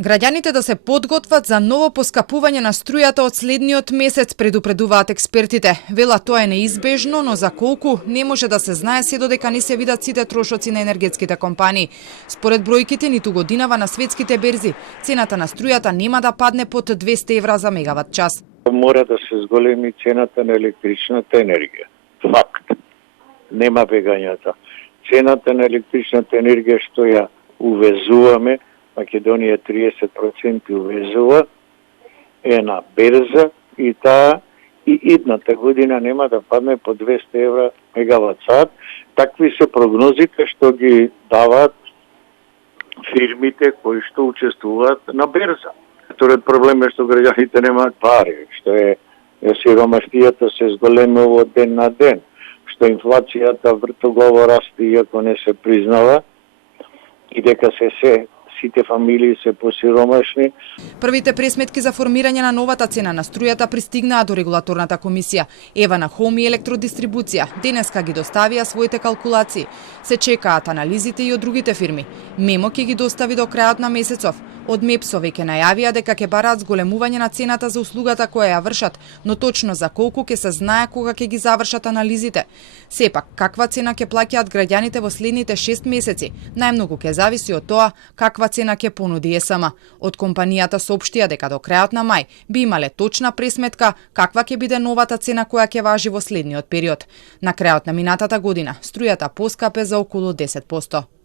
Граѓаните да се подготват за ново поскапување на струјата од следниот месец, предупредуваат експертите. Велат тоа е неизбежно, но за колку не може да се знае се додека не се видат сите трошоци на енергетските компании. Според бројките ниту годинава на светските берзи, цената на струјата нема да падне под 200 евра за мегават час. Мора да се зголеми цената на електричната енергија. Факт. Нема бегањата. Цената на електричната енергија што ја увезуваме, Македонија 30% увезува, е на берза и таа и идната година нема да падне по 200 евра мегават сат. Такви се прогнозите што ги даваат фирмите кои што учествуваат на берза. Вториот проблем е што граѓаните немаат пари, што е сиромаштијата се зголемува од ден на ден, што инфлацијата вртоглаво расте иако не се признава и дека сите фамилии се посиромашни. Првите пресметки за формирање на новата цена на струјата пристигнаа до регулаторната комисија. Ева на Хом и Електродистрибуција денеска ги доставија своите калкулации. Се чекаат анализите и од другите фирми. Мемо ќе ги достави до крајот на месецов. Од МЕПСО веќе најавија дека ќе бараат зголемување на цената за услугата која ја вршат, но точно за колку ќе се знае кога ќе ги завршат анализите. Сепак, каква цена ќе плаќаат граѓаните во следните 6 месеци, најмногу ќе зависи од тоа каква цена ќе понуди ЕСМ. Од компанијата соопштија дека до крајот на мај би имале точна пресметка каква ќе биде новата цена која ќе важи во следниот период. На крајот на минатата година струјата поскапе за околу 10%.